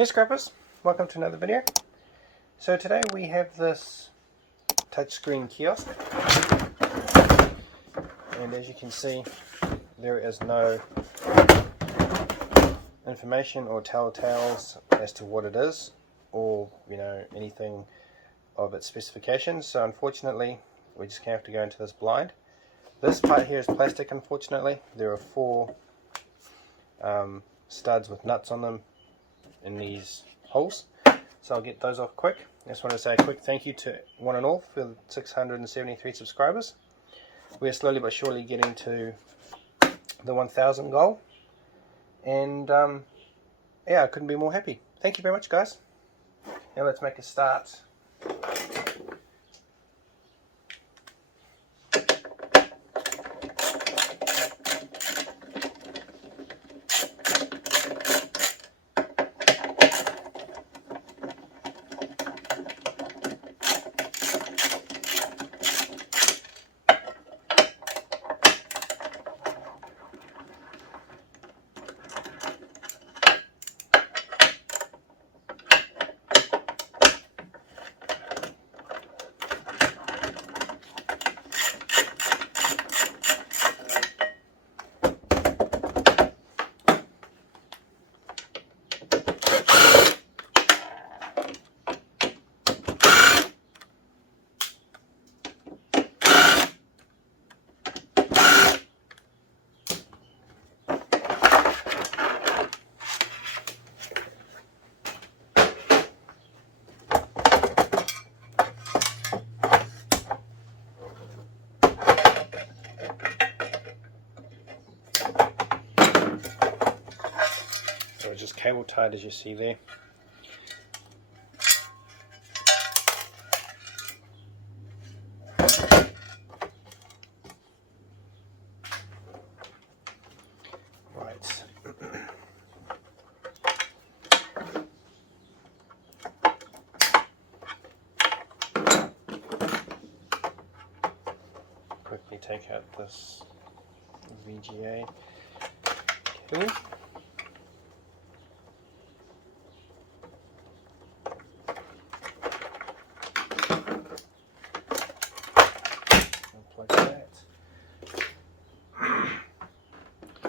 Hey scrappers, welcome to another video. So today we have this touchscreen kiosk, and as you can see there is no information or telltales as to what it is or anything of its specifications, so unfortunately we just have to go into this blind. This part here is plastic, unfortunately. There are four studs with nuts on them in these holes, so I'll get those off quick. I just want to say a quick thank you to one and all for 673 subscribers. We're slowly but surely getting to the 1000 goal, and yeah, I couldn't be more happy. Thank you very much, guys. Now let's make a start. So it's just cable tied, as you see there. Right. Quickly take out this VGA cable.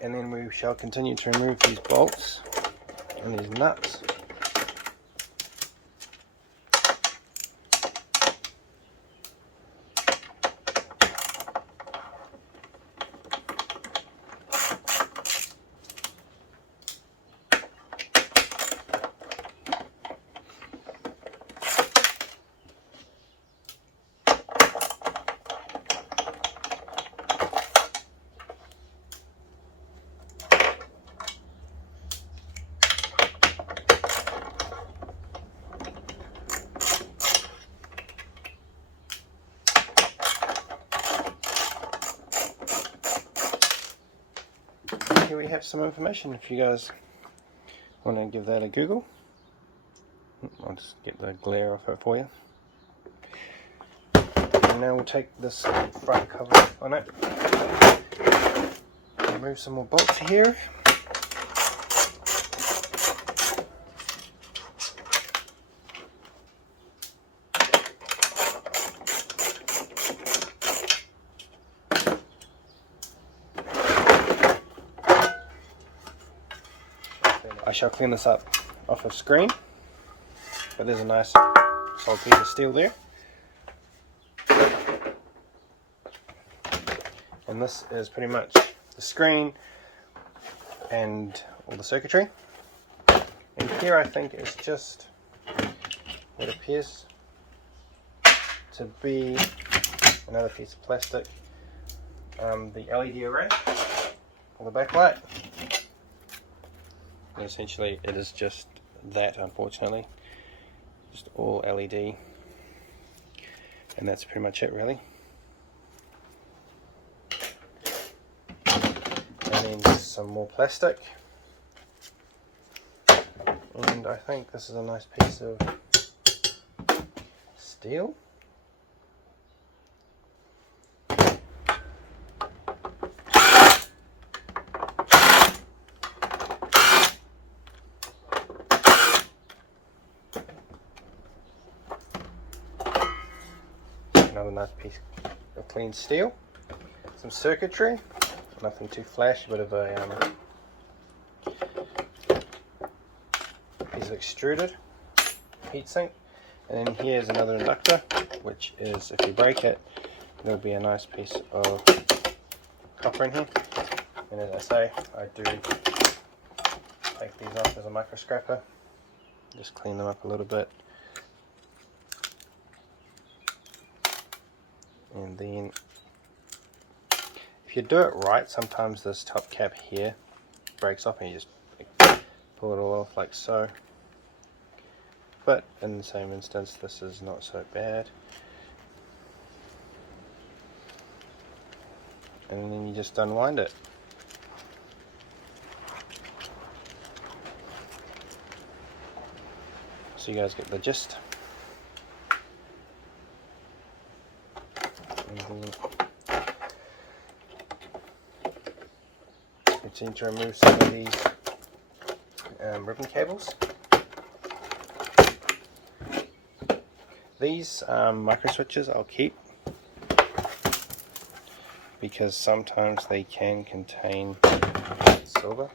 And then we shall continue to remove these bolts and these nuts. Here we have some information if you guys want to give that a Google. I'll just get the glare off it for you. And now we'll take this front cover on it, remove some more bolts here. I shall clean this up off of screen, but there's a nice solid piece of steel there. And this is pretty much the screen and all the circuitry. And here I think it's just what appears to be another piece of plastic, the LED array or the backlight. And essentially it is just that, unfortunately, just all LED, and that's pretty much it really. And then some more plastic, and I think this is a nice piece of steel. Another nice piece of clean steel. Some circuitry, nothing too flash, a bit of a piece of extruded heatsink. And then here's another inductor, which is, if you break it, there'll be a nice piece of copper in here. And as I say, I do take these off as a micro scraper, just clean them up a little bit. And then if you do it right, sometimes this top cap here breaks off and you just pull it all off like so. But in the same instance, this is not so bad. And then you just unwind it. So you guys get the gist. And then continue to remove some of these ribbon cables. These micro switches I'll keep because sometimes they can contain silver.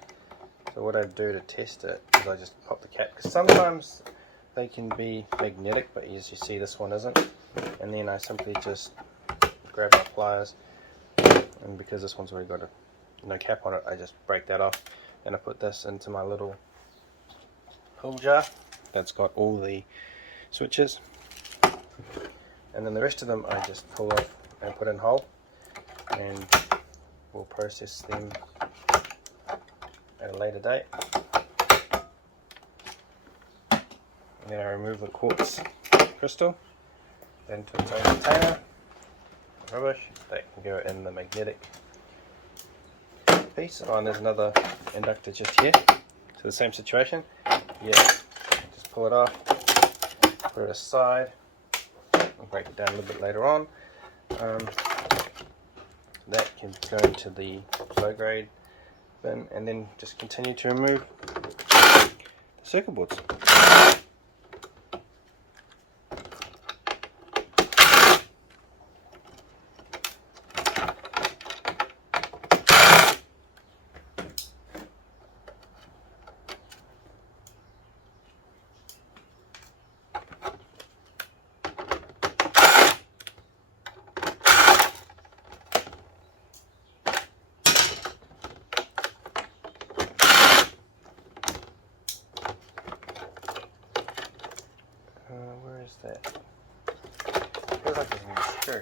So what I do to test it is I just pop the cap, because sometimes they can be magnetic, but as you see this one isn't. And then I simply just grab my pliers, and because this one's already got no cap on it, I just break that off. And I put this into my little pull jar that's got all the switches, and then the rest of them I just pull off and put in whole, and we'll process them at a later date. And then I remove the quartz crystal into its own container. Rubbish, that can go in the magnetic piece. Oh, and there's another inductor just here. So the same situation. Yeah, just pull it off, put it aside, and break it down a little bit later on. That can go into the low grade bin, and then just continue to remove the circuit boards. Where is that? Feels like there's a screw.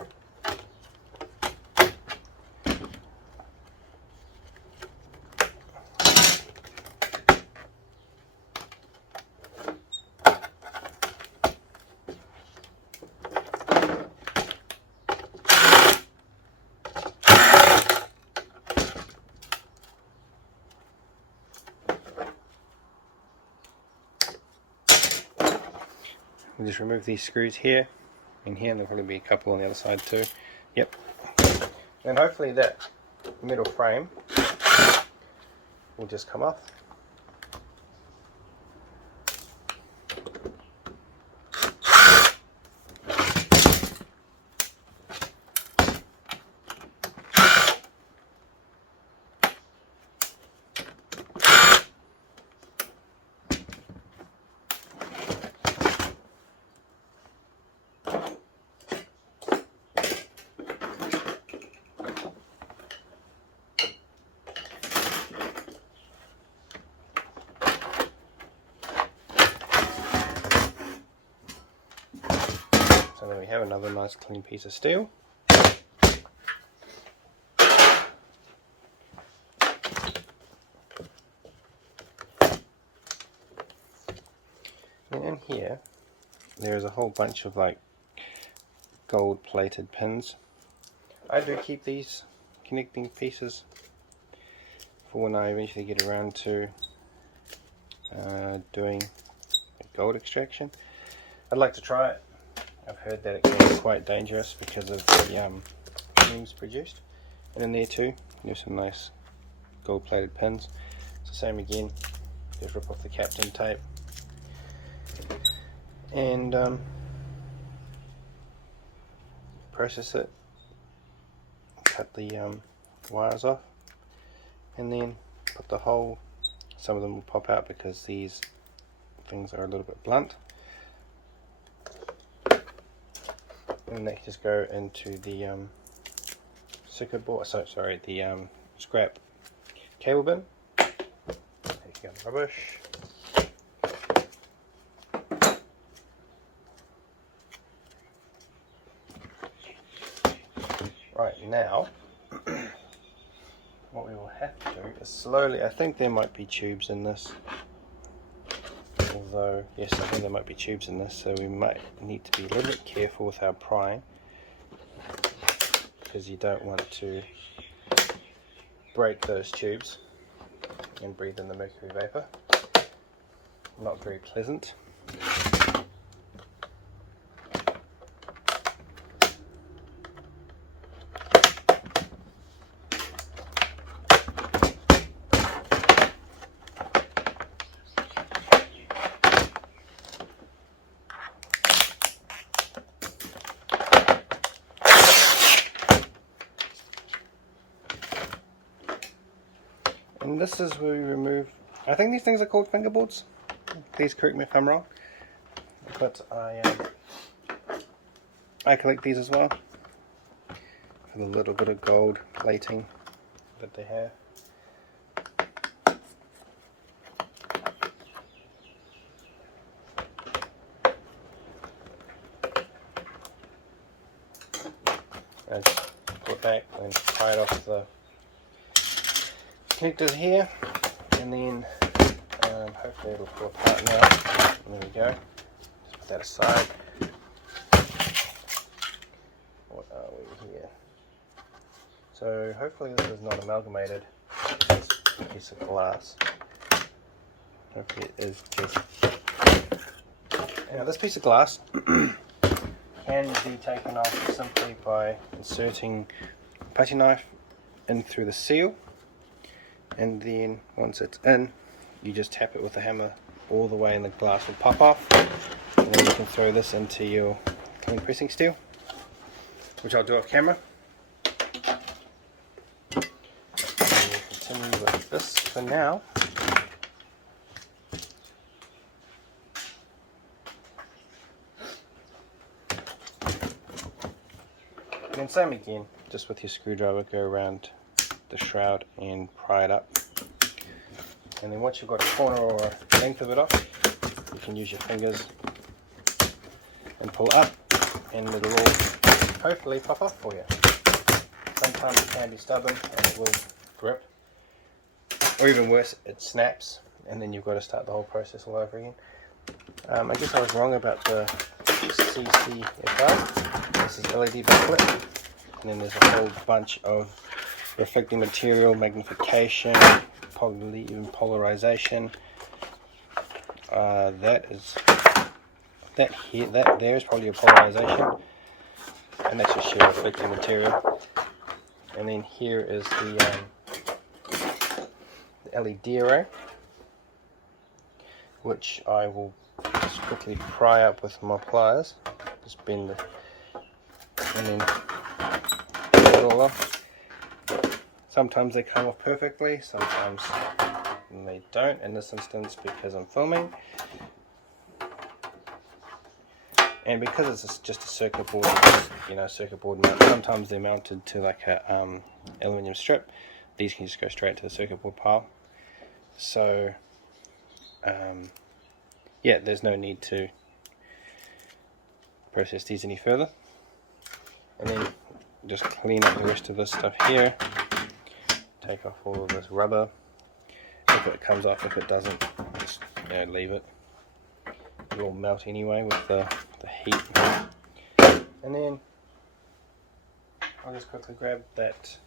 We'll just remove these screws here and here, and there'll probably be a couple on the other side too. Yep. And hopefully that metal frame will just come off. So there we have another nice clean piece of steel. And in here there is a whole bunch of like gold plated pins. I do keep these connecting pieces for when I eventually get around to doing a gold extraction. I'd like to try it. I've heard that it can be quite dangerous because of the fumes produced. And in there too, there's some nice gold plated pins. So same again, just rip off the captain tape and process it, cut the wires off, and then put the hole. Some of them will pop out because these things are a little bit blunt, and they just go into the circuit board. Sorry, the scrap cable bin. There you go, rubbish. Right, now what we will have to do is slowly, I think there might be tubes in this, although yes, I think there might be tubes in this, so we might need to be a little bit careful with our prying, because you don't want to break those tubes and breathe in the mercury vapor. Not very pleasant. And this is where we remove, I think these things are called fingerboards. Please correct me if I'm wrong. But I collect these as well, for the little bit of gold plating that they have. And put it back and tie it off the connectors here, and then hopefully it'll pull apart now. There we go. Just put that aside. What are we here? So hopefully this is not amalgamated. It's a piece of glass. Hopefully it is just. Now this piece of glass can be taken off simply by inserting a putty knife in through the seal, and then once it's in, you just tap it with a hammer all the way and the glass will pop off, and then you can throw this into your clean pressing steel, which I'll do off camera. And we'll continue with this for now. And then same again, just with your screwdriver, go around the shroud and pry it up. And then once you've got a corner or a length of it off, you can use your fingers and pull up, and it'll all hopefully pop off for you. Sometimes it can be stubborn and it will grip, or even worse, it snaps, and then you've got to start the whole process all over again. I guess I was wrong about the CCFR. This is LED backlit, and then there's a whole bunch of reflecting material, magnification, even polarization. That there is probably a polarization, and that's just sheer reflecting material. And then here is the LED array, which I will just quickly pry up with my pliers. Just bend it and then get it all off. Sometimes they come off perfectly, sometimes they don't. In this instance, because I'm filming, and because it's just a circuit board, circuit board mount. Sometimes they're mounted to like a aluminium strip. These can just go straight to the circuit board pile. So, yeah, there's no need to process these any further. And then just clean up the rest of this stuff here. Take off all of this rubber. If it comes off, if it doesn't, just leave it. It will melt anyway with the heat. And then I'll just quickly grab that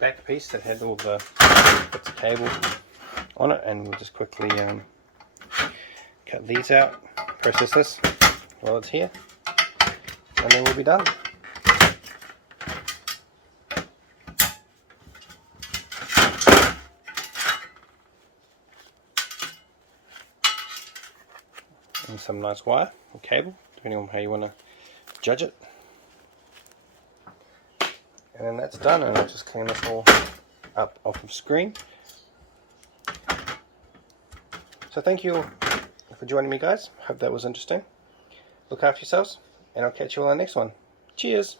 back piece that had all the bits of cable on it, and we'll just quickly cut these out, process this while it's here, and then we'll be done. And some nice wire or cable to depending on how you want to judge it. And then that's done, and I'll just clean this all up off of screen. So thank you for joining me, guys. Hope that was interesting. Look after yourselves, and I'll catch you all on the next one. Cheers!